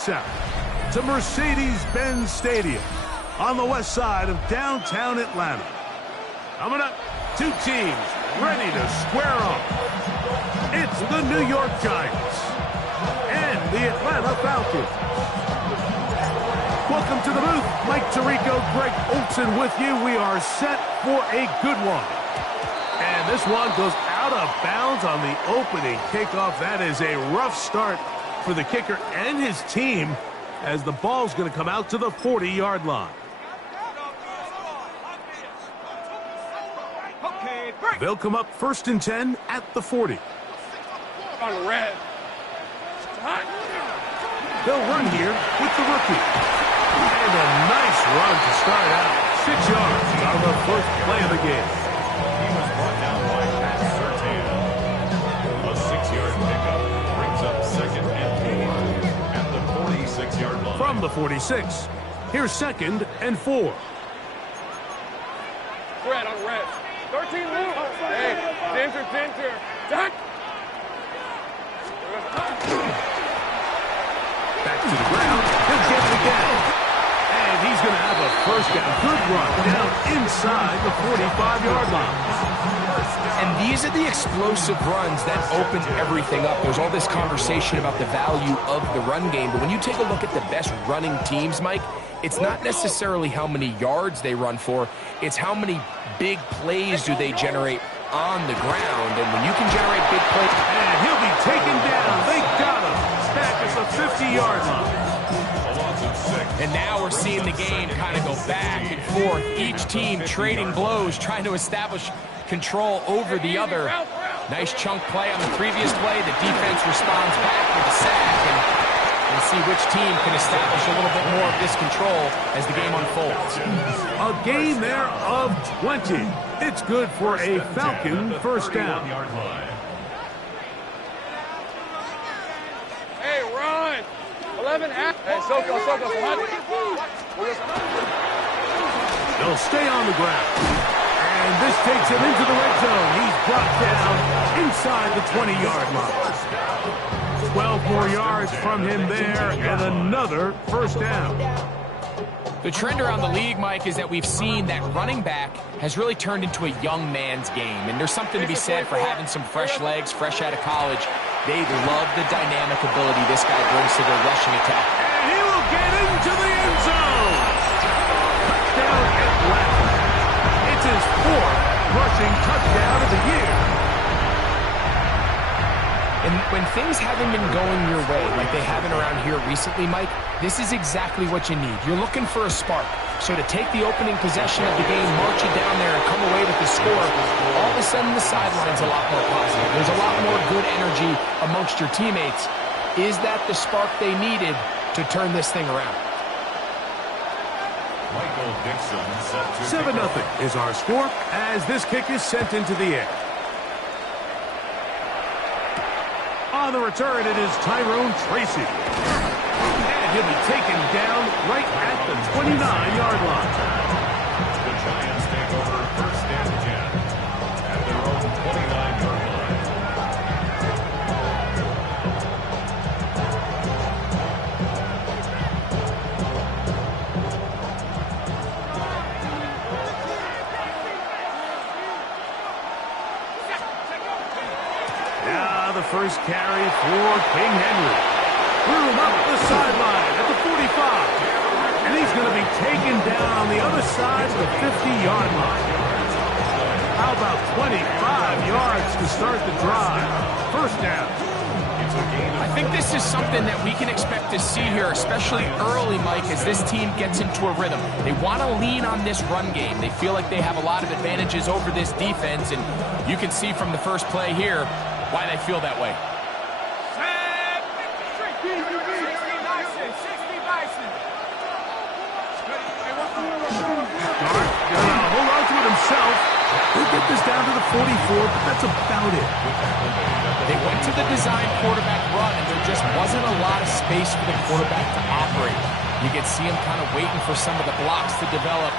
South to Mercedes-Benz Stadium on the west side of downtown Atlanta. Coming up, two teams ready to square off. It's the New York Giants and the Atlanta Falcons. Welcome to the booth. Mike Tirico, Greg Olsen with you. We are set for a good one. And this one goes out of bounds on the opening kickoff. That is a rough start for the kicker and his team as the ball's going to come out to the 40-yard line. They'll come up 1st and 10 at the 40. On red. They'll run here with the rookie. And a nice run to start out. 6 yards on the first play of the game. He was brought down by Pat Surtain. A 6-yard pickup brings up 2nd and 4 at the 46-yard line. From the 46, here's 2nd and 4. Red on red. 13 loop. Hey, Ginger. Duck. Back to the ground. He'll get it again. And he's going to have a first down. Good run down inside the 45-yard line. And these are the explosive runs that open everything up. There's all this conversation about the value of the run game, but when you take a look at the best running teams, Mike, it's not necessarily how many yards they run for, it's how many big plays do they generate on the ground. And when you can generate big plays... And he'll be taken down. They got him. Back at the 50-yard line. And now we're seeing the game kind of go back and forth. Each team trading blows, trying to establish control over the other. Nice chunk play on the previous play. The defense responds back with a sack. And we'll see which team can establish a little bit more of this control as the game unfolds. A gain there of 20. It's good for a Falcon first down. Hey, run. 11 half. Hey, Soko. They'll stay on the ground. And this takes him into the red zone. He's brought down inside the 20-yard line. 12 more yards from him there and another first down. The trend around the league, Mike, is that we've seen that running back has really turned into a young man's game. And there's something to be said for having some fresh legs, fresh out of college. They love the dynamic ability this guy brings to their rushing attack. And he will get into the end zone. Touchdown Atlanta. It's his 4th rushing touchdown of the year. And when things haven't been going your way like they haven't around here recently, Mike, this is exactly what you need. You're looking for a spark. So to take the opening possession of the game, march it down there, and come away with the score, all of a sudden the sideline's a lot more positive. There's a lot more good energy amongst your teammates. Is that the spark they needed to turn this thing around? Michael Dixon set to 7-0 is our score as this kick is sent into the air. On the return, it is Tyrone Tracy. And he'll be taken down right at the 29-yard line. The Giants take over 1st and 10 at their own 29-yard line. Now the first carry for King Henry. Threw him up the sideline at the 45. And he's going to be taken down on the other side of the 50-yard line. How about 25 yards to start the drive? First down. I think this is something that we can expect to see here, especially early, Mike, as this team gets into a rhythm. They want to lean on this run game. They feel like they have a lot of advantages over this defense, and you can see from the first play here why they feel that way. Hold on to it himself. He'll get this down to the 44, but that's about it. They went to the design quarterback run, and there just wasn't a lot of space for the quarterback to operate. You could see him kind of waiting for some of the blocks to develop.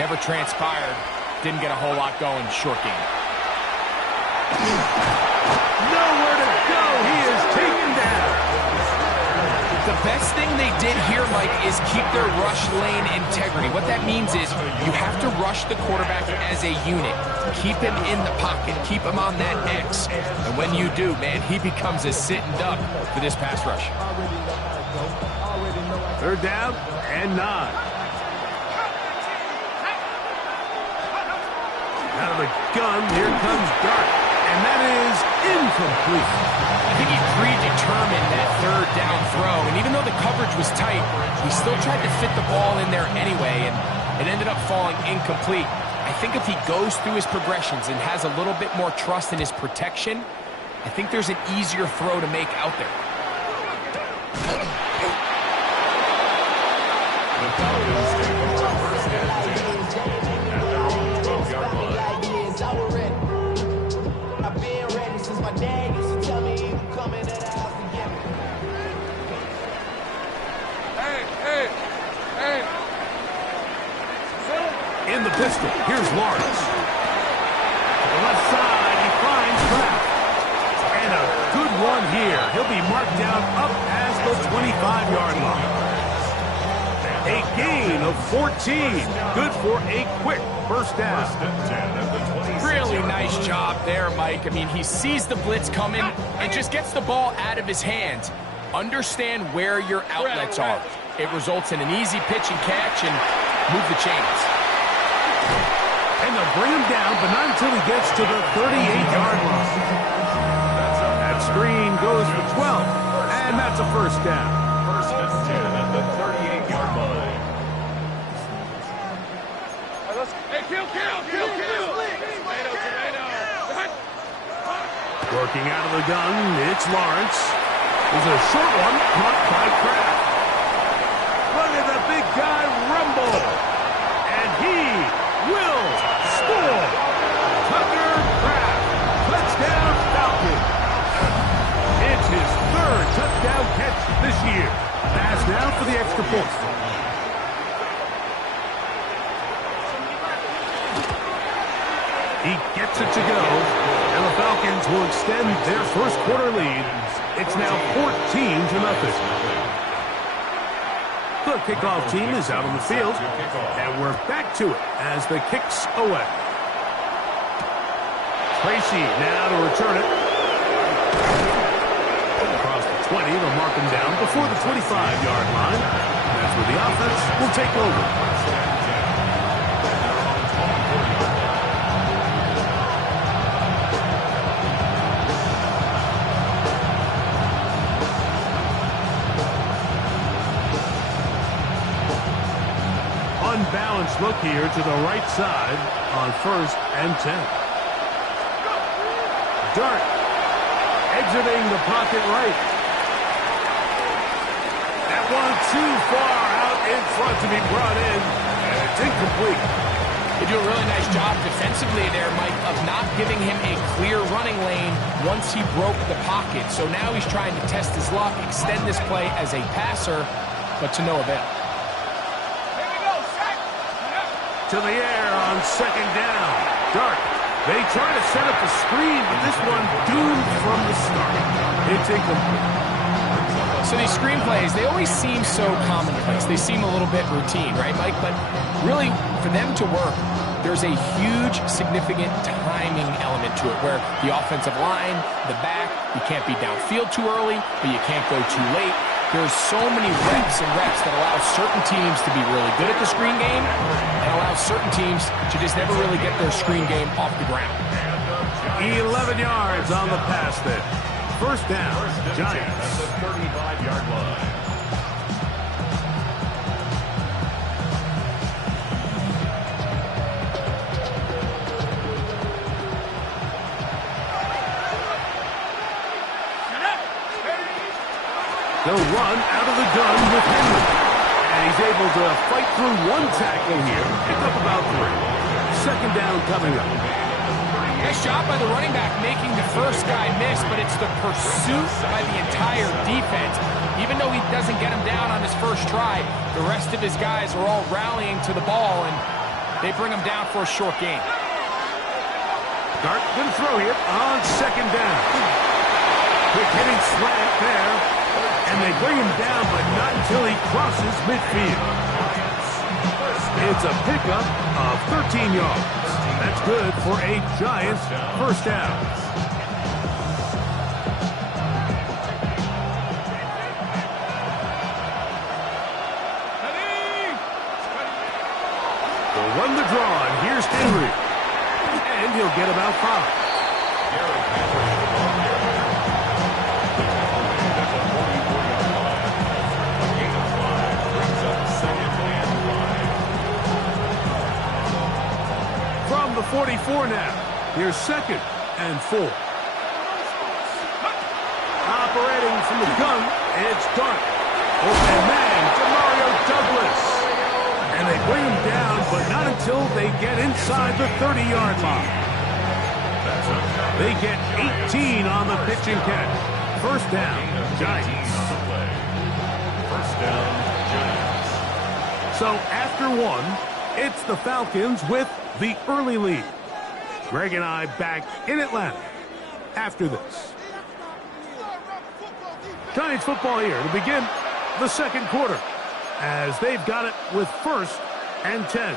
Never transpired. Didn't get a whole lot going. Short game. Nowhere to go. He is taken down. The best thing they did here, Mike, is keep their rush lane integrity. What that means is you have to rush the quarterback as a unit. Keep him in the pocket. Keep him on that X. And when you do, man, he becomes a sitting duck for this pass rush. Third down and 9. Out of the gun, here comes Dart. And that is incomplete. I think he predetermined that third down throw. And even though the coverage was tight, he still tried to fit the ball in there anyway. And it ended up falling incomplete. I think if he goes through his progressions and has a little bit more trust in his protection, I think there's an easier throw to make out there. The Falcons take over first and 10 at their own 12-yard line. In the pistol, here's Lawrence. To the left side, he finds Kraft. And a good one here. He'll be marked down up past the 25-yard line. A gain of 14. Good for a quick first down. Really nice job there, Mike. I mean, he sees the blitz coming and just gets the ball out of his hands. Understand where your outlets are. It results in an easy pitch and catch and move the chains. And they'll bring him down, but not until he gets to the 38-yard line. That screen goes for 12, and that's a first down. First and 10 at the 38-yard line. Hey, kill! Tomato. Working out of the gun, it's Lawrence. There's a short one caught by Kraft. Look at the big guy rumble. And he will score. Tucker Kraft. Touchdown Falcons. It's his third touchdown catch this year. Pass now for the extra point. He gets it to go. And the Falcons will extend their first quarter lead. It's now 14-0. The kickoff team is out on the field, and we're back to it as the kick's away. Tracy now to return it. Across the 20, they'll mark him down before the 25-yard line. That's where the offense will take over. Unbalanced look here to the right side on first and 10. Dart exiting the pocket right. That one too far out in front to be brought in, and it's incomplete. They do a really nice job defensively there, Mike, of not giving him a clear running lane once he broke the pocket. So now he's trying to test his luck, extend this play as a passer, but to no avail. To the air on second down. Dart. They try to set up a screen, but this one doomed from the start. It's incomplete. So these screen plays, they always seem so commonplace. They seem a little bit routine, right, Mike? But really, for them to work, there's a huge, significant timing element to it where the offensive line, the back, you can't be downfield too early, but you can't go too late. There's so many reps and reps that allow certain teams to be really good at the screen game and allow certain teams to just never really get their screen game off the ground. 11 yards on the pass there. First down, Giants. At the 35-yard line. They'll run out of the gun with Henry. And he's able to fight through one tackle here. Pick up about 3. Second down coming up. Nice job by the running back making the first guy miss, but it's the pursuit by the entire defense. Even though he doesn't get him down on his first try, the rest of his guys are all rallying to the ball, and they bring him down for a short gain. Dart going to throw here on second down. Quick hitting slant there. And they bring him down, but not until he crosses midfield. It's a pickup of 13 yards. That's good for a Giants first down. They'll run the draw, and here's Henry. And he'll get about 5. From the 44 now, here's 2nd and 4. Operating from the gun, it's Dart. Open man, Demario Douglas. And they bring him down, but not until they get inside the 30-yard line. They get 18 on the pitch and catch. First down, Giants. First down, Giants. So after 1, it's the Falcons with the early lead. Greg and I back in Atlanta after this. Giants football here to begin the second quarter as they've got it with 1st and 10.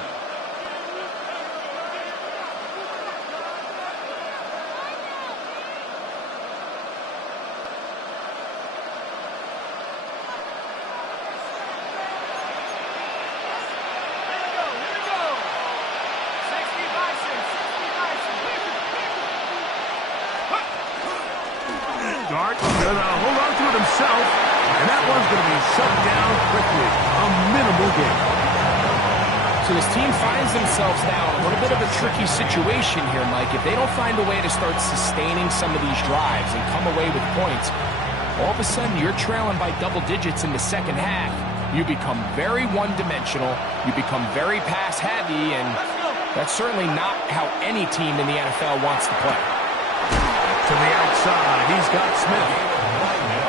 Dart going to hold on to it himself, and that one's going to be shut down quickly. A minimal gain. So this team finds themselves now in a little bit of a tricky situation here, Mike. If they don't find a way to start sustaining some of these drives and come away with points, all of a sudden you're trailing by double digits in the second half. You become very one-dimensional. You become very pass-heavy, and that's certainly not how any team in the NFL wants to play. To the outside, he's got Smith.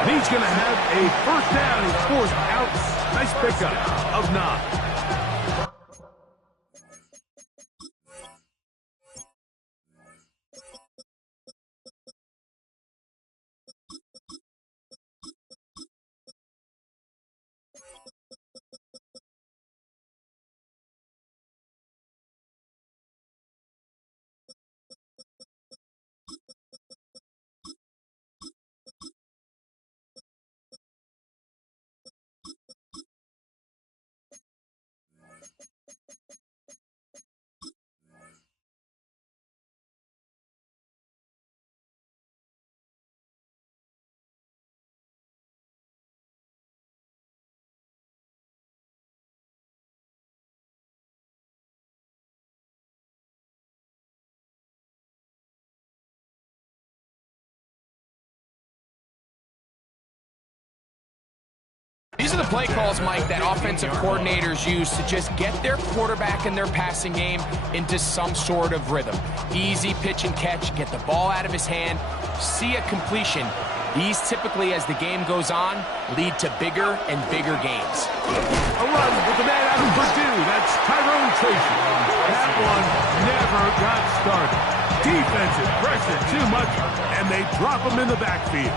He's going to have a first down. He scores out. Nice pickup of 9. These are the play calls, Mike, that offensive coordinators use to just get their quarterback and their passing game into some sort of rhythm. Easy pitch and catch, get the ball out of his hand, see a completion. These typically, as the game goes on, lead to bigger and bigger gains. A run with the man out of Purdue. That's Tyrone Tracy. That one never got started. Defensive pressure too much, and they drop him in the backfield.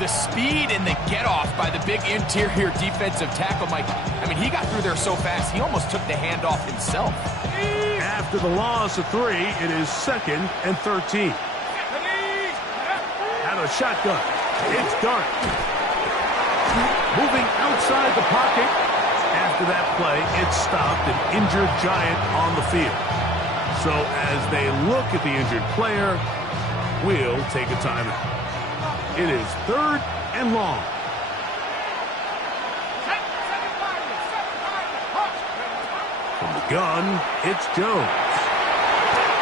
The speed and the get-off by the big interior defensive tackle, Mike. I mean, he got through there so fast, he almost took the handoff himself. After the loss of 3, it is 2nd and 13. Out of shotgun, it's Dart. Moving outside the pocket. After that play, it stopped an injured Giant on the field. So as they look at the injured player, we'll take a timeout. It is 3rd and long. From the gun, it's Jones.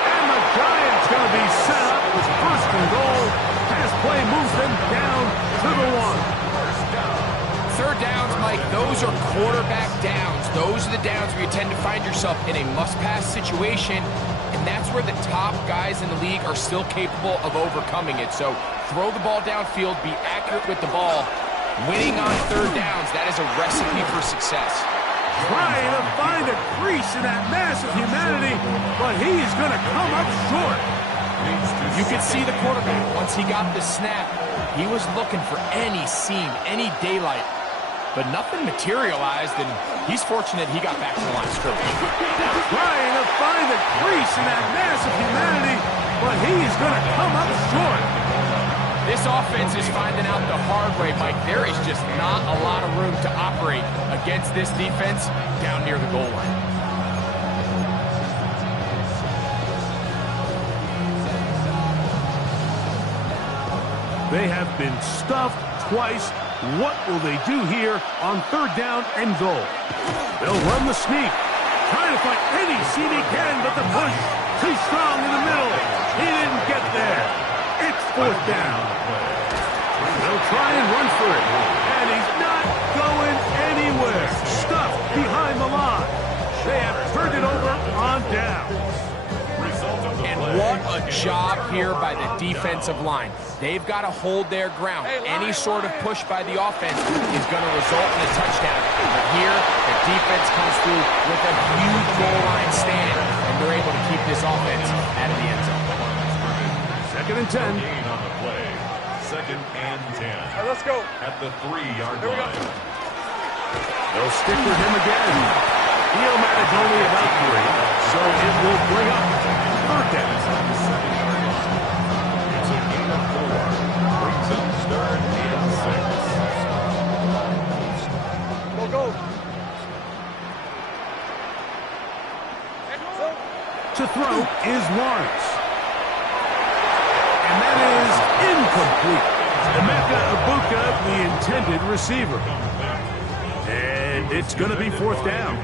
And the Giants going to be set up with 1st and goal. Pass play moves them down to the 1. 3rd downs, Mike, those are quarterback downs. Those are the downs where you tend to find yourself in a must-pass situation, and that's where the top guys in the league are still capable of overcoming it. So throw the ball downfield, be accurate with the ball. Winning on 3rd downs, that is a recipe for success. Trying to find a crease in that mass of humanity, but he's going to come up short. You could see the quarterback, once he got the snap, he was looking for any seam, any daylight, but nothing materialized, and he's fortunate he got back to the line of scrimmage. Trying to find the crease in that mass of humanity, but he is going to come up short. This offense is finding out the hard way, Mike. There is just not a lot of room to operate against this defense down near the goal line. They have been stuffed twice. What will they do here on 3rd down and goal? They'll run the sneak. Trying to find any seam he can, but the push too strong in the middle. He didn't get there. It's 4th down. They'll try and run for it. And he's not going anywhere. Stuffed behind the line. They have turned it over on down. And what a job here by the defensive line. They've got to hold their ground. Any sort of push by the offense is going to result in a touchdown. But here, the defense comes through with a huge goal line stand, and they're able to keep this offense out of the end zone. 2nd and 10. Gain on the play. 2nd and 10. All right, let's go. At the 3-yard line. They'll stick with him again. Neomat is only about 3, so it will bring up 3rd down. It's a gain of 4. Brings up 3rd and 6. Go. To throw is Lawrence. And that is incomplete. Emeka Ibuka, the intended receiver. And it's going to be 4th down.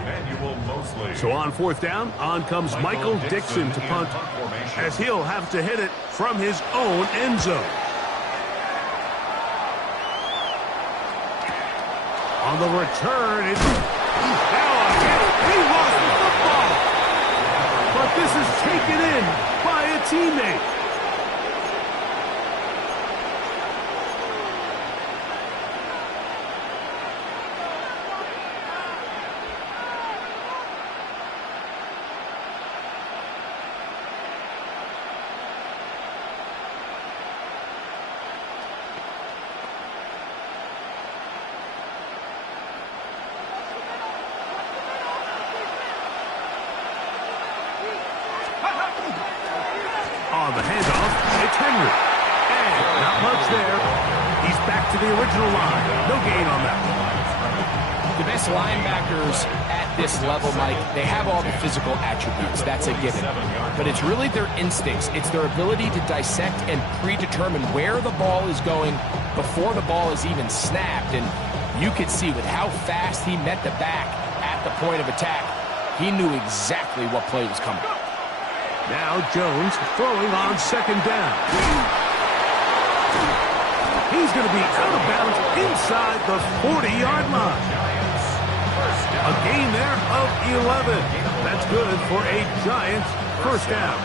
So on 4th down, on comes Michael Dixon to punt, as he'll have to hit it from his own end zone. On the return, it's now a hit. He lost the football. But this is taken in by a teammate. On the handoff, it's Henry. And not much there. He's back to the original line. No gain on that. The best linebackers at this level, Mike, they have all the physical attributes. That's a given. But it's really their instincts. It's their ability to dissect and predetermine where the ball is going before the ball is even snapped. And you could see with how fast he met the back at the point of attack, he knew exactly what play was coming. Now Jones throwing on 2nd down. He's going to be out of bounds inside the 40-yard line. A gain there of 11. That's good for a Giants 1st down.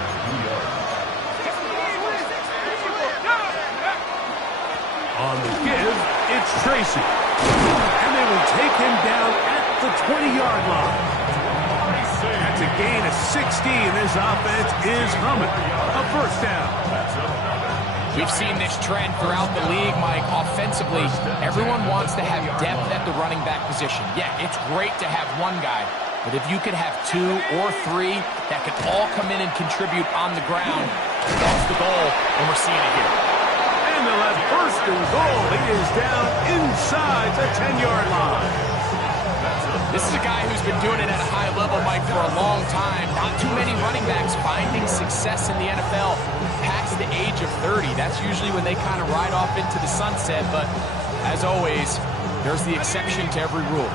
On the give, it's Tracy. And they will take him down at the 20-yard line. That's a gain of 60, and this offense is humming. A 1st down. We've seen this trend throughout the league, Mike. Offensively, everyone wants to have depth at the running back position. Yeah, it's great to have one guy, but if you could have 2 or 3 that could all come in and contribute on the ground, that's the goal, and we're seeing it here. And they'll have 1st and goal. He is down inside the 10-yard line. This is a guy who's been doing it at a high level, Mike, for a long time. Not too many running backs finding success in the NFL past the age of 30. That's usually when they kind of ride off into the sunset, but as always, there's the exception to every rule.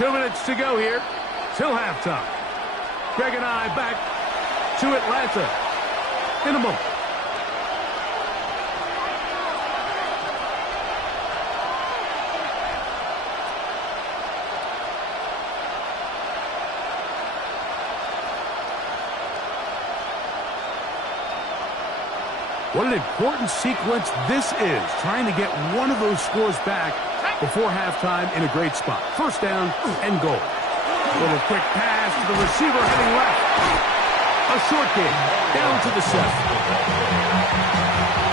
2 minutes to go here till halftime. Greg and I back to Atlanta in a moment. What an important sequence this is, trying to get one of those scores back before halftime in a great spot. 1st down and goal. A little quick pass to the receiver heading left. A short game, down to the 7.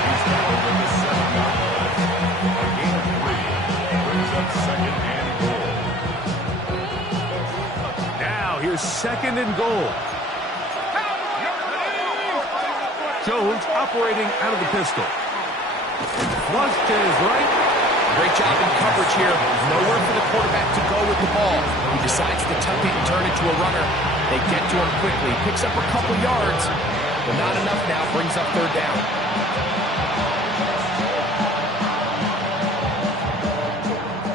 He's tackled at the 7-yard line. A gain of 3 brings up second and goal. Now here's second and goal. Jones operating out of the pistol. Flush to his right. Great job in coverage here. Nowhere for the quarterback to go with the ball. He decides to tuck it and turn it to a runner. They get to him quickly. Picks up a couple yards, but not enough now. Brings up third down.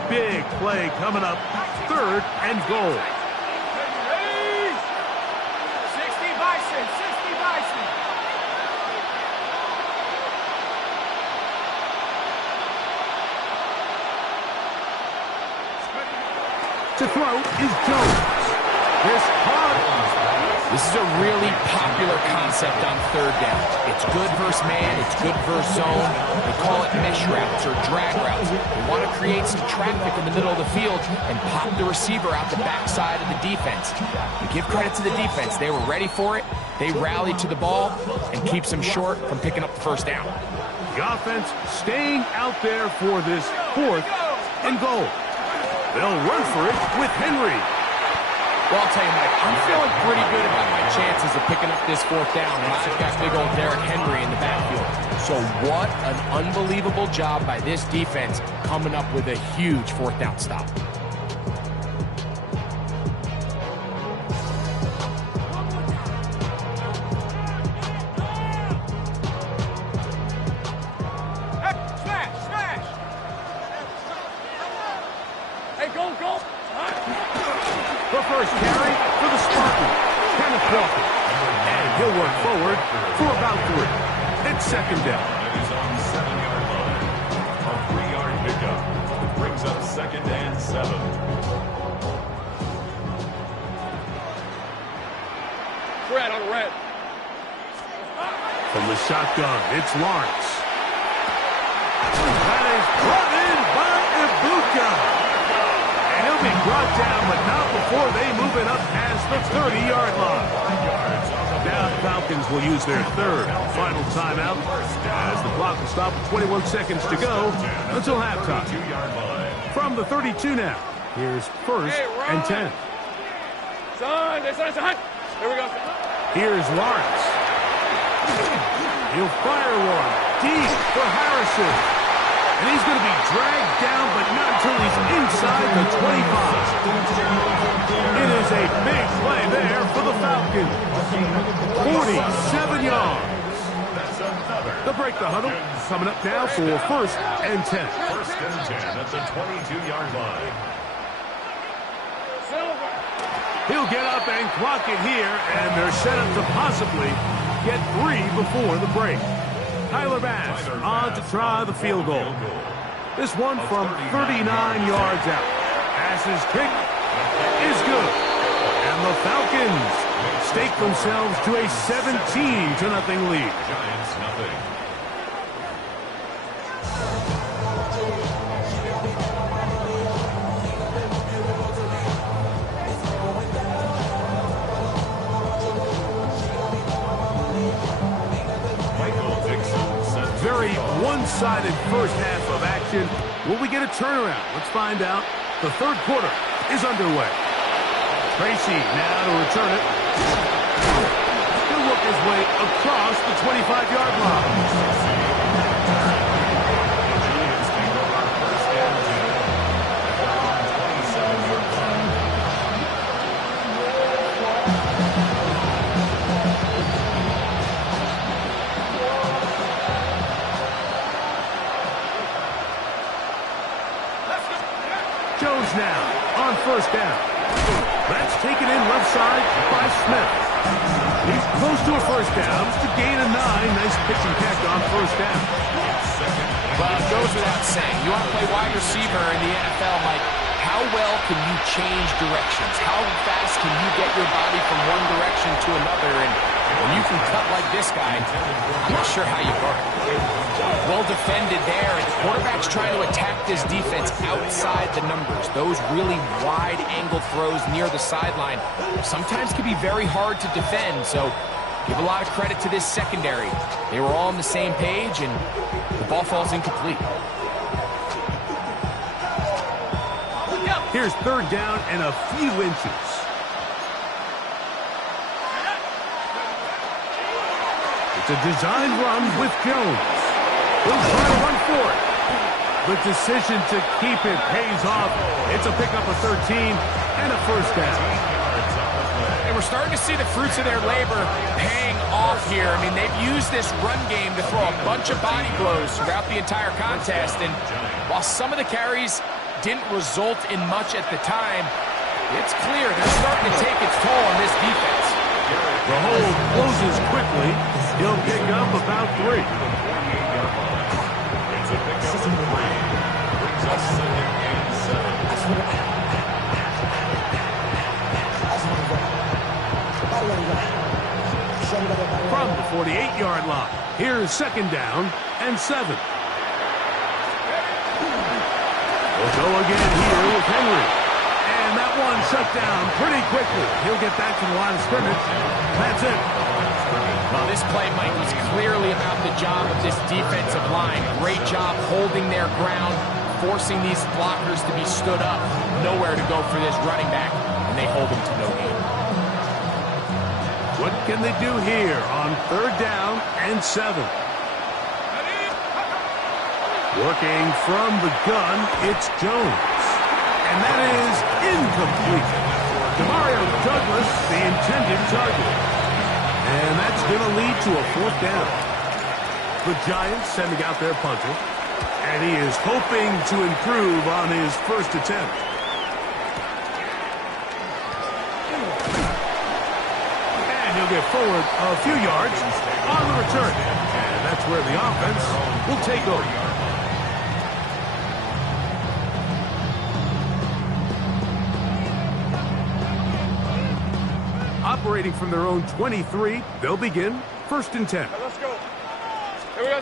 Big play coming up. Third and goal. 60 Bison, 60 Bison. To throw is Jones. This hard. This is a really popular concept on third down. It's good versus man. It's good versus zone. They call it mesh routes or drag routes. They want to create some traffic in the middle of the field and pop the receiver out the backside of the defense. And give credit to the defense. They were ready for it. They rallied to the ball and keeps them short from picking up the first down. The offense staying out there for this fourth and goal. They'll run for it with Henry. Well, I'll tell you, Mike, I'm feeling pretty good about my chances of picking up this fourth down when I've got big old Derrick Henry in the backfield. So what an unbelievable job by this defense coming up with a huge fourth down stop. The first carry for the Spartans, Kenneth Walker. And he'll work forward for about 3. It's second down. That is on the 7-yard line. A 3-yard pickup. Brings up second and 7. Red on red. From the shotgun, it's Lawrence. That is brought in by Ibuka. And he'll be brought down, but not before they move it up past the 30-yard line. Now the Falcons will use their third and final timeout as the clock will stop with 21 seconds to go until halftime. From the 32 now, here's first and 10. Son. Here we go. Here's Lawrence. He'll fire one deep for Harrison. And he's going to be dragged down, but not until he's inside the 25. It is a big play there for the Falcons. 47 yards. They'll break the huddle. Coming up now for first and 10. First and 10 at the 22-yard line. He'll get up and clock it here, and they're set up to possibly get 3 before the break. Tyler Bass on to try the field goal. This one from 39 yards out. Pass's kick is good. And the Falcons stake themselves to a 17-0 lead. Giants nothing. Very one-sided first half of action. Will we get a turnaround? Let's find out. The third quarter is underway. Tracy now to return it. He'll work his way across the 25-yard line. Giants take over first and 10 at their own 27-yard line. Jones now on first down. That's taken in left side by Smith. He's close to a first down. To gain a 9. Nice pitch and catch on first down. Well, it goes without saying. You want to play wide receiver in the NFL, Mike. How well can you change directions? How fast can you get your body from one direction to another? And when you can cut like this guy, I'm not sure how you work. Well defended there. And the quarterback's trying to attack this defense outside the numbers. Those really wide angle throws near the sideline sometimes can be very hard to defend. So Give a lot of credit to this secondary. They were all on the same page, and the ball falls incomplete. Here's third down and a few inches. It's a design run with Jones. He'll try to run for it. The decision to keep it pays off. It's a pickup of 13 and a first down. And we're starting to see the fruits of their labor paying off here. I mean, they've used this run game to throw a bunch of body blows throughout the entire contest. And while some of the carries didn't result in much at the time, it's clear they're starting to take its toll on this defense. The hole closes quickly. He'll pick up about 3. It's a pickup of 3. Brings us second and 7. From the 48-yard line, here's second down and 7. We'll go again here with Henry. And that one shut down pretty quickly. He'll get back to the line of scrimmage. That's it. Well, this play, Mike, was clearly about the job of this defensive line. Great job holding their ground, forcing these blockers to be stood up. Nowhere to go for this running back, and they hold him to no gain. What can they do here on third down and 7? Working from the gun, it's Jones. And that is incomplete. Demario Douglas, the intended target. And that's going to lead to a fourth down. The Giants sending out their punter. And he is hoping to improve on his first attempt. And he'll get forward a few yards on the return. And that's where the offense will take over. Operating from their own 23, they'll begin first and 10. Let's go. Here we go.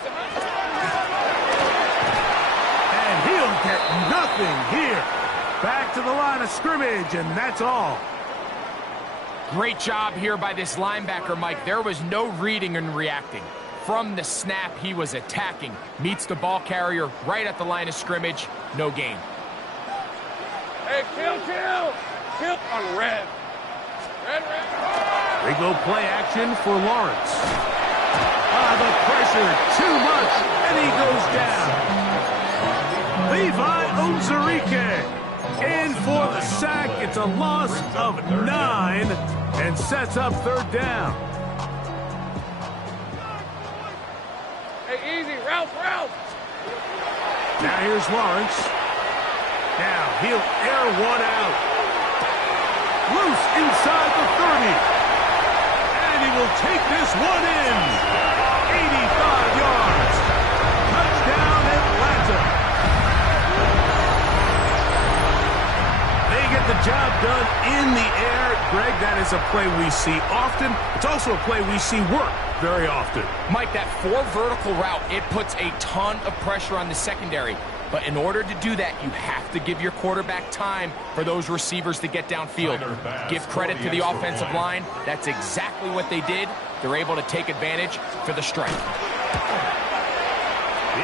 And he'll get nothing here. Back to the line of scrimmage, and that's all. Great job here by this linebacker, Mike. There was no reading and reacting. From the snap, he was attacking. Meets the ball carrier right at the line of scrimmage. No gain. Hey, kill. Kill on red. Red. They go play action for Lawrence. The pressure, too much, and he goes down. Levi Onwuzurike in for the sack. It's a loss of 9 and sets up third down. Hey, easy. Route. Now here's Lawrence. Now he'll air one out. Loose inside the 30. And he will take this one in. 85 yards. Touchdown, Atlanta. They get the job done in the air. Greg, that is a play we see often. It's also a play we see work very often. Mike, that 4 vertical route, it puts a ton of pressure on the secondary. But in order to do that, you have to give your quarterback time for those receivers to get downfield. Give credit to the offensive line. That's exactly what they did. They're able to take advantage for the strike. The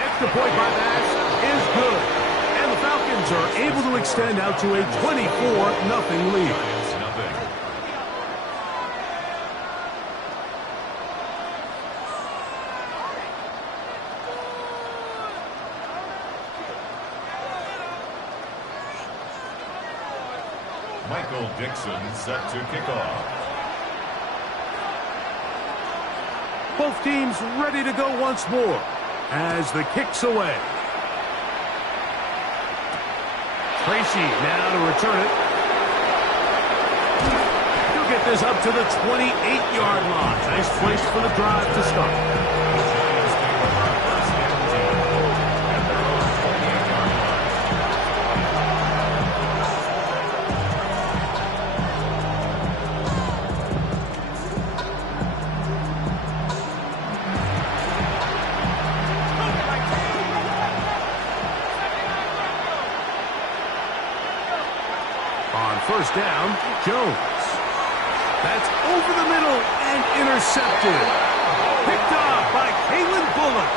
extra point by Bass is good. And the Falcons are able to extend out to a 24-0 lead. Michael Dixon set to kick off. Both teams ready to go once more as the kick's away. Tracy now to return it. He'll get this up to the 28-yard line. Nice place for the drive to start. First down, Jones. That's over the middle and intercepted. Picked off by Kalen Bullock.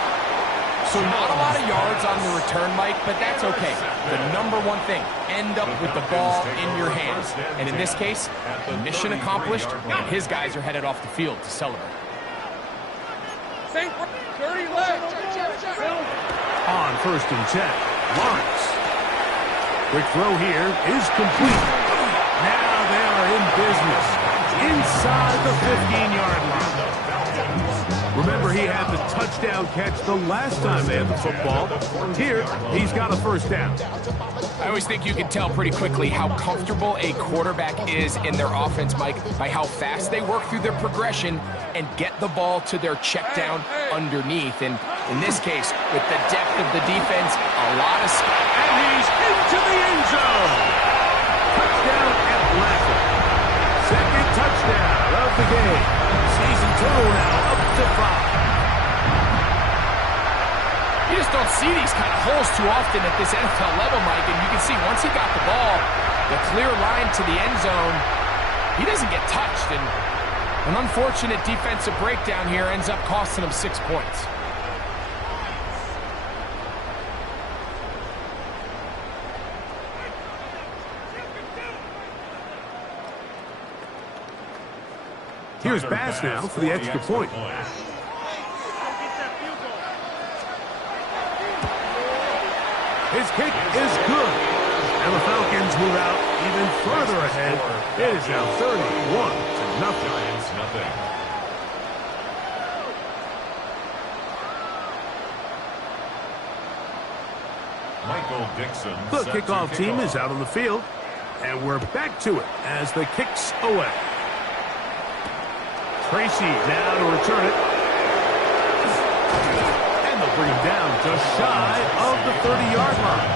So not a lot of yards on the return, Mike, but that's okay. The number one thing, end up with the ball in your hands. And in this case, mission accomplished, and his guys are headed off the field to celebrate. 30 left. On 1st and 10, Lawrence. Quick throw here is complete. Now they are in business inside the 15-yard line. Remember, he had the touchdown catch the last time they had the football. Here, he's got a first down. I always think you can tell pretty quickly how comfortable a quarterback is in their offense, Mike, by how fast they work through their progression and get the ball to their check down underneath. And in this case, with the depth of the defense, a lot of... And he's into the end zone. Touchdown Atlanta. Second touchdown of the game. Season total now up to 5. You just don't see these kind of holes too often at this NFL level, Mike, and you can see once he got the ball, the clear line to the end zone, he doesn't get touched, and an unfortunate defensive breakdown here ends up costing him 6 points. Here's Bass now for the extra point. His kick is good. And the Falcons move out even further ahead. It is now 31-0. Michael Dixon. The kickoff team is out on the field. And we're back to it as the kick's away. Tracy now to return it. And they'll bring him down just shy of the 30-yard line.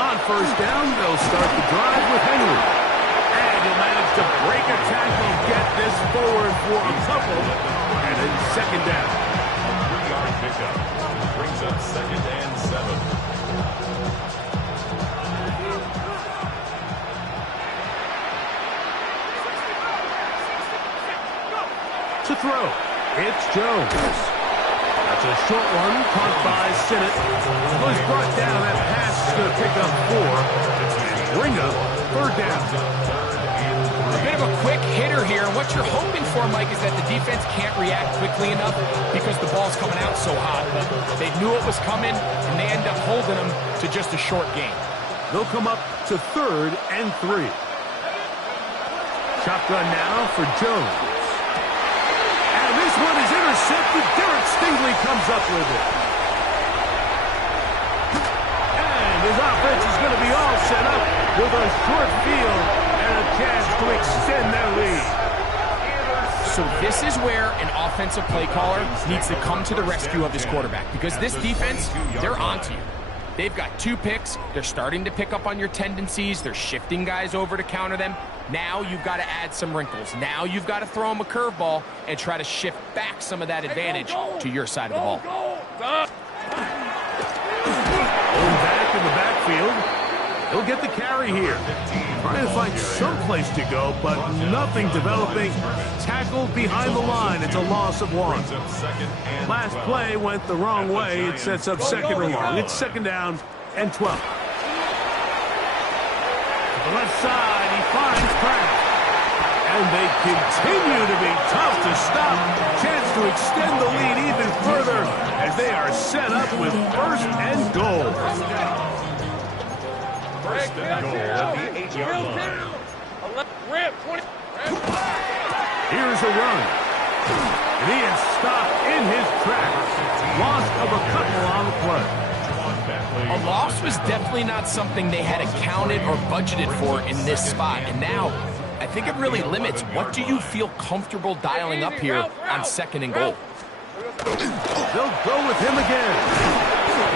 On first down, they'll start the drive with Henry. And he'll manage to break a tackle, get this forward for a couple, and then second down. A 3-yard pickup brings up 2nd and 7. To throw, it's Jones. That's a short one, caught by Sinnott. Was brought down, that pass is going to pick up 4. Bring up 3rd down. A bit of a quick hitter here. What you're hoping for, Mike, is that the defense can't react quickly enough because the ball's coming out so hot. But they knew it was coming, and they end up holding them to just a short gain. They'll come up to 3rd and 3. Shotgun now for Jones. And this one is intercepted. Derek Stingley comes up with it. And his offense is going to be all set up with a short field and a chance to extend their lead. So this is where an offensive play caller needs to come to the rescue of his quarterback, because this defense, they're onto you. They've got 2 picks. They're starting to pick up on your tendencies. They're shifting guys over to counter them. Now you've got to add some wrinkles. Now you've got to throw them a curveball and try to shift back some of that advantage to your side of the ball. Going back in the backfield. He'll get the carry here. Trying to find some place to go, but nothing developing. Tackled behind the line. It's a loss of 1. Last play went the wrong way. It sets up 2nd and long. It's 2nd down and 12. To the left side, he finds Kraft. And they continue to be tough to stop. Chance to extend the lead even further as they are set up with 1st and goal. First and goal at the 8-yard line. Here's a run. And he is stopped in his tracks. Loss of a couple on the play. A loss was definitely not something they had accounted or budgeted for in this spot. And now, I think it really limits what do you feel comfortable dialing up here on 2nd and goal. They'll go with him again.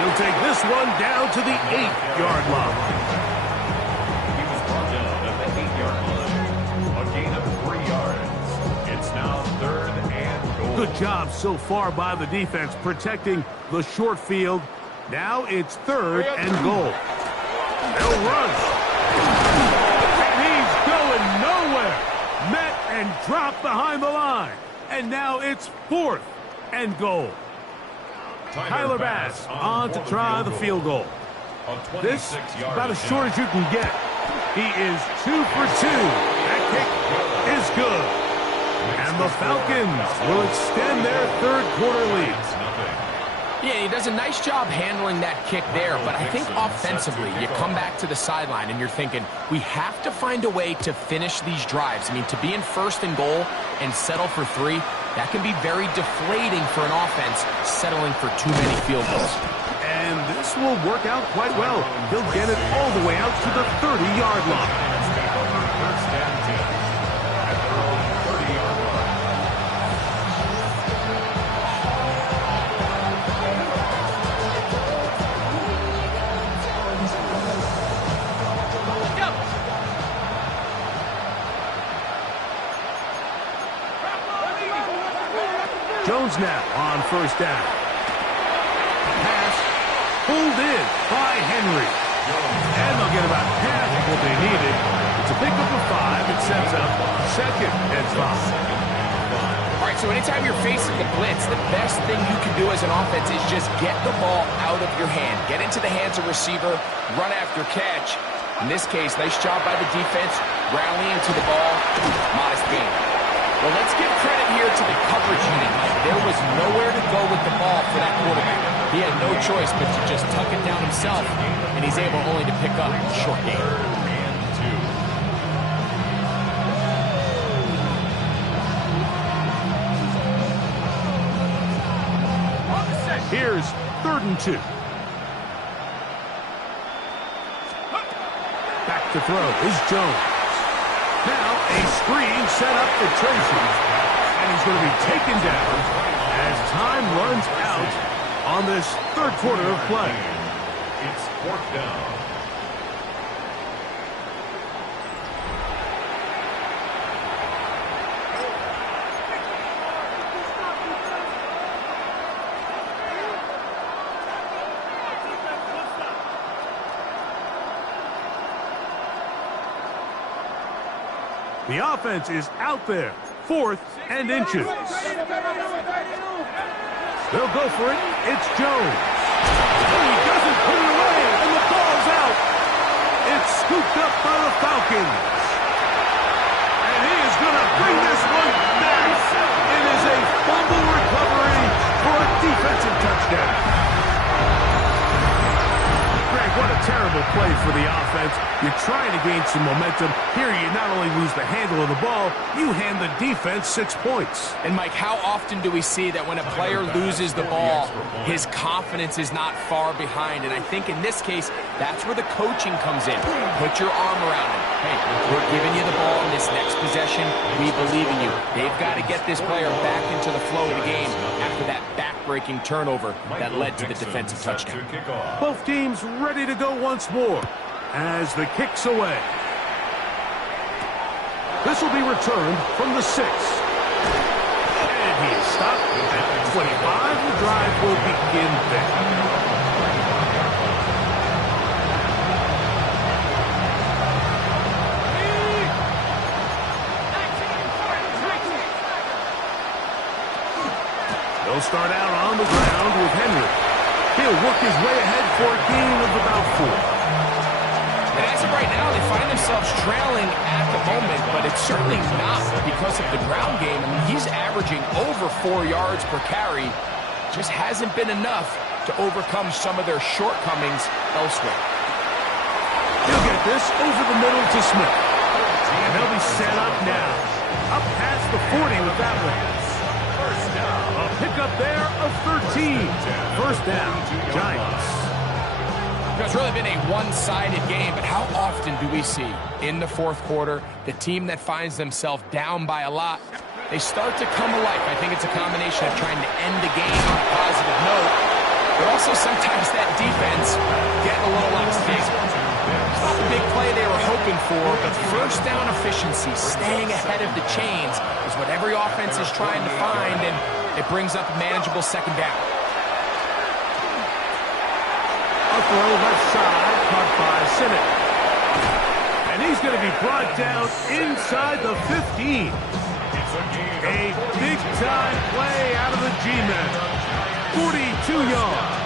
He'll take this one down to the 8-yard line. He was brought down at the 8-yard line. A gain of 3 yards. It's Good job so far by the defense protecting the short field. Now it's 3rd and goal. They'll run. And he's going nowhere. Met and dropped behind the line. And now it's 4th and goal. Tyler Bass on to try the field goal. This is about as short as you can get. He is 2 for 2. That kick is good. And the Falcons will extend their 3rd quarter lead. Yeah, he does a nice job handling that kick there, but I think offensively, you come back to the sideline and you're thinking, we have to find a way to finish these drives. I mean, to be in 1st and goal and settle for 3, that can be very deflating for an offense settling for too many field goals. And this will work out quite well. He'll get it all the way out to the 30-yard line. First and 10 at their own 30-yard line. Jones now on 1st down. Pass pulled in by Henry. And they'll get about half of what they needed. It's a pickup of 5. It sets up 2nd and 5. All right, so anytime you're facing the blitz, the best thing you can do as an offense is just get the ball out of your hand. Get into the hands of receiver, run after catch. In this case, nice job by the defense, rallying to the ball, modest gain. Well, let's give credit here to the coverage unit, Mike. There was nowhere to go with the ball for that quarterback. He had no choice but to just tuck it down himself, and he's able only to pick up a short gain. Here's 3rd and 2. Back to throw is Jones. Now a screen set up for Tracy. And he's going to be taken down as time runs out on this 3rd quarter of play. It's 4th down. The offense is out there, 4th and inches. They'll go for it. It's Jones. And he doesn't put it away, and the ball's out. It's scooped up by the Falcons. And he is going to bring this one back. It is a fumble recovery for a defensive touchdown. Greg, what a terrible play for the offense. You're trying to gain some momentum. Here you not only lose the handle of the ball, you hand the defense 6 points. And, Mike, how often do we see that when a player loses the ball, his confidence is not far behind? And I think in this case, that's where the coaching comes in. Put your arm around him. Hey, we're giving you the ball in this next possession. We believe in you. They've got to get this player back into the flow of the game after that back-breaking turnover that led to the defensive touchdown. Both teams ready to go once more as the kick's away. This will be returned from the 6. And he is stopped at the 25. The drive will begin there. They'll start out on the ground with Henry. He'll work his way ahead for a gain of about 4. And as of right now, they find themselves trailing at the moment, but it's certainly not because of the ground game. I mean, he's averaging over 4 yards per carry. Just hasn't been enough to overcome some of their shortcomings elsewhere. He'll get this over the middle to Smith. And they'll be set up now. Up past the 40 with that one. A pickup there of 13. First down, Giants. It's really been a one-sided game, but how often do we see in the 4th quarter the team that finds themselves down by a lot, they start to come alive? I think it's a combination of trying to end the game on a positive note, but also sometimes that defense getting a little lackadaisical. It's not the big play they were hoping for, but first down efficiency, staying ahead of the chains, is what every offense is trying to find, and It brings up a manageable second down. A throw left side, caught by Sinnott. And he's going to be brought down inside the 15. A big-time play out of the G-men. 42 yards.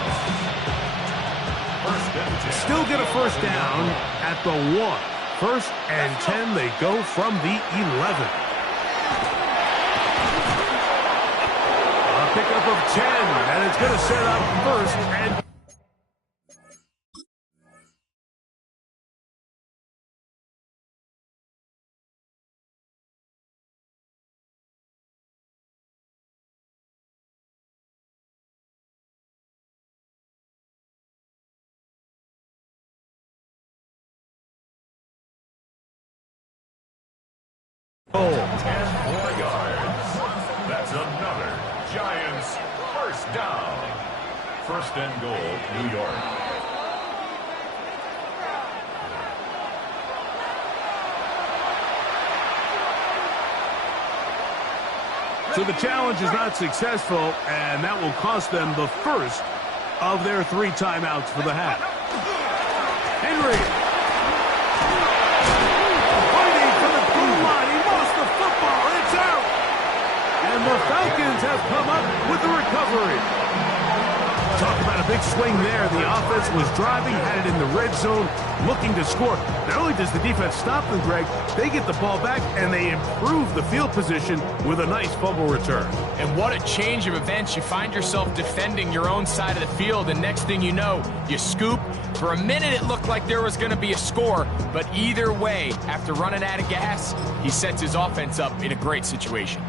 Still get a first down at the 1. First and 10, they go from the 11. A pickup of 10, and it's going to set up first and goal. 10 more yards. That's another Giants first down. First and goal, New York. So the challenge is not successful, and that will cost them the first of their 3 timeouts for the half. Henry. Fighting for the goal line. He lost the football. It's out. And the Falcons have come up with the recovery. Talk about a big swing there. The offense was driving, had it in the red zone, looking to score. Not only does the defense stop them, Greg, they get the ball back, and they improve the field position with a nice fumble return. And what a change of events. You find yourself defending your own side of the field, and next thing you know, you scoop. For a minute, it looked like there was going to be a score, but either way, after running out of gas, he sets his offense up in a great situation.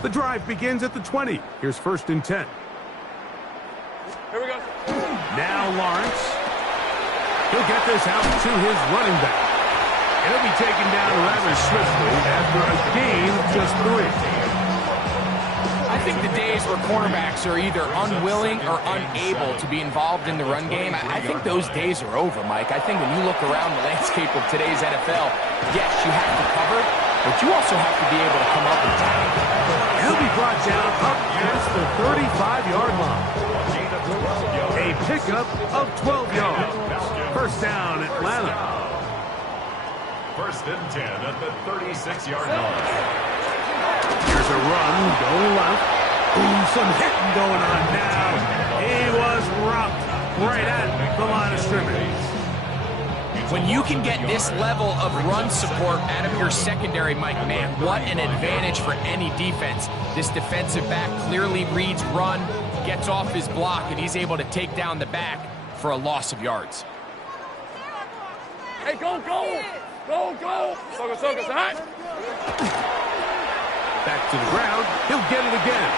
The drive begins at the 20. Here's first and 10. Here we go. Now Lawrence. He'll get this out to his running back. And he'll be taken down rather swiftly after a gain of just 3. I think the days where cornerbacks are either unwilling or unable to be involved in the run game, I think those days are over, Mike. I think when you look around the landscape of today's NFL, yes, you have to cover, but you also have to be able to come up and tackle. He'll be brought down up past the 35-yard line. A pickup of 12 yards. First down, Atlanta. First and 10 at the 36-yard line. Here's a run going left. Ooh, some hitting going on now. He was rocked right at the line of scrimmage. When you can get this level of run support out of your secondary, Mike, man, what an advantage for any defense. This defensive back clearly reads run, gets off his block, and he's able to take down the back for a loss of yards. Hey, go, go! Go, go! Soka, hot! Back to the ground. He'll get it again.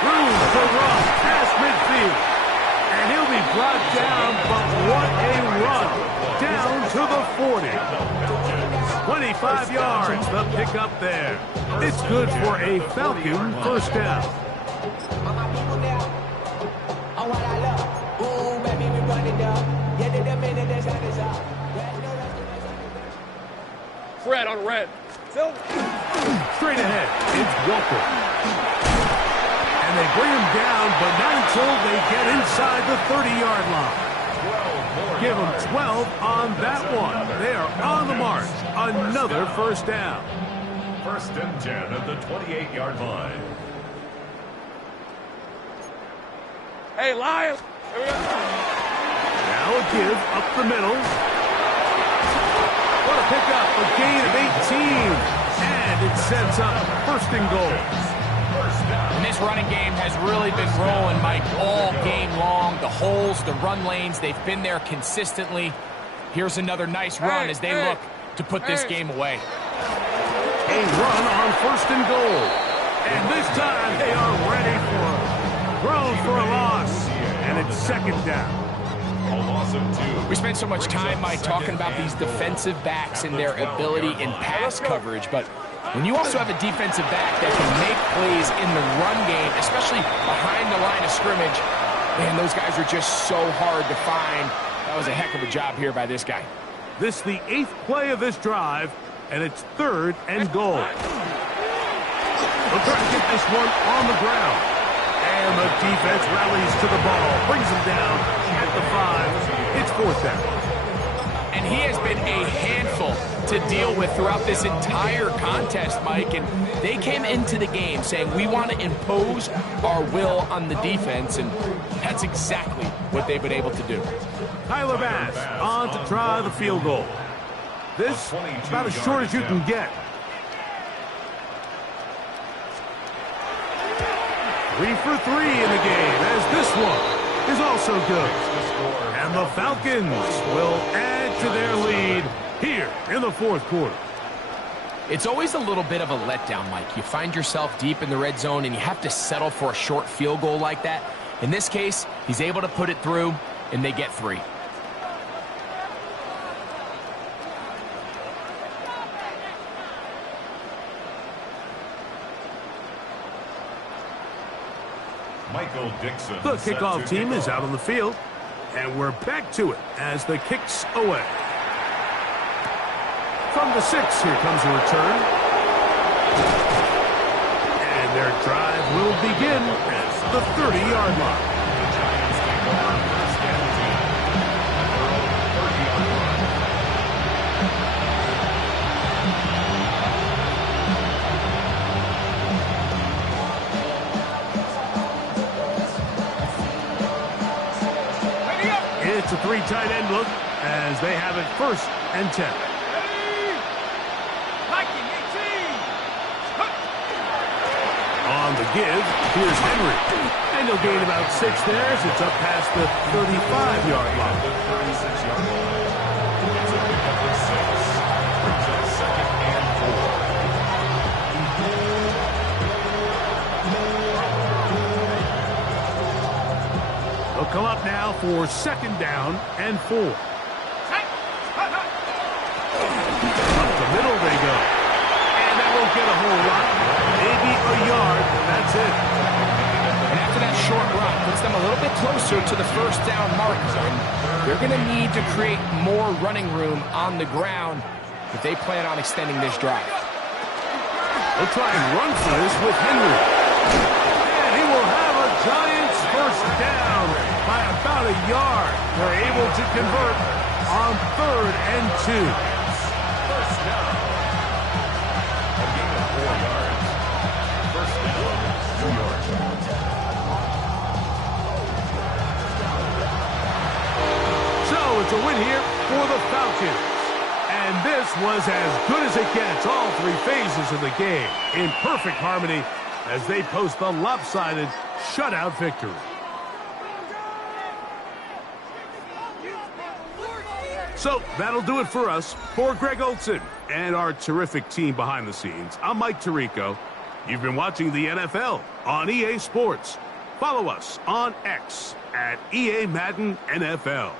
Room for Ross past midfield. And he'll be brought down, but what a run. Down to the 40. 25 yards, the pickup there. It's good for a Falcon first down. Fred on red. Straight ahead, it's Walker. And they bring him down, but not until they get inside the 30-yard line. Give them 12 on that one. They are on the march. Another first down. First and 10 at the 28-yard line. Hey, Lions! Here we go. Now a give up the middle. What a pickup, a gain of 18. And it sets up first and goal. And this running game has really been rolling, Mike, all game long. The holes, the run lanes, they've been there consistently. Here's another nice run as they look to put this game away. A run on first and goal. And this time they are ready for it. Thrown for a loss. And it's second down. A loss of 2. We spent so much time, Mike, talking about these defensive backs and their ability in pass coverage, but when you also have a defensive back that can make plays in the run game, especially behind the line of scrimmage, man, those guys are just so hard to find. That was a heck of a job here by this guy. This is the 8th play of this drive, and it's third and goal. They'll try to get this one on the ground. And the defense rallies to the ball, brings them down at the 5. It's 4th down. And he has been a handful to deal with throughout this entire contest, Mike. And they came into the game saying, we want to impose our will on the defense. And that's exactly what they've been able to do. Tyler Bass on to try the field goal. This about as short as you can get. 3 for 3 in the game, as this one is also good. And the Falcons will add to their lead here in the 4th quarter. It's always a little bit of a letdown, Mike. You find yourself deep in the red zone and you have to settle for a short field goal like that. In this case, he's able to put it through, and they get 3. Michael Dixon. The kickoff team is out on the field, and we're back to it as the kick's away. From the 6, here comes a return. And their drive will begin at the 30-yard line. The Giants take over first and 10 at their own 30-yard line. It's a 3 tight end look as they have it 1st and 10. On the give, here's Henry. And he'll gain about 6 there as it's up past the 35-yard line. The 36-yard line. It's a pickup of 6. Brings up 2nd and 4. They'll come up now for 2nd down and 4. Up the middle they go. And that won't get a whole lot. Maybe a yard. That's it. And after that short run, puts them a little bit closer to the 1st down marker. And they're going to need to create more running room on the ground if they plan on extending this drive. They'll try and run for this with Henry. And he will have a Giants 1st down by about a yard. They're able to convert on 3rd and 2. First down. A gain of 4 yards. First down, 2 yards. So it's a win here for the Falcons. And this was as good as it gets, all 3 phases of the game, in perfect harmony as they post the lopsided shutout victory. So that'll do it for us. For Greg Olsen and our terrific team behind the scenes, I'm Mike Tirico. You've been watching the NFL on EA Sports. Follow us on X at EA Madden NFL.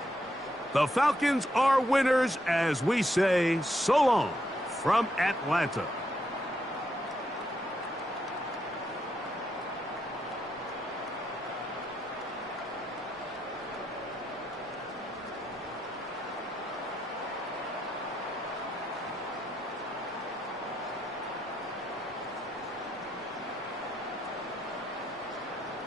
The Falcons are winners as we say so long from Atlanta.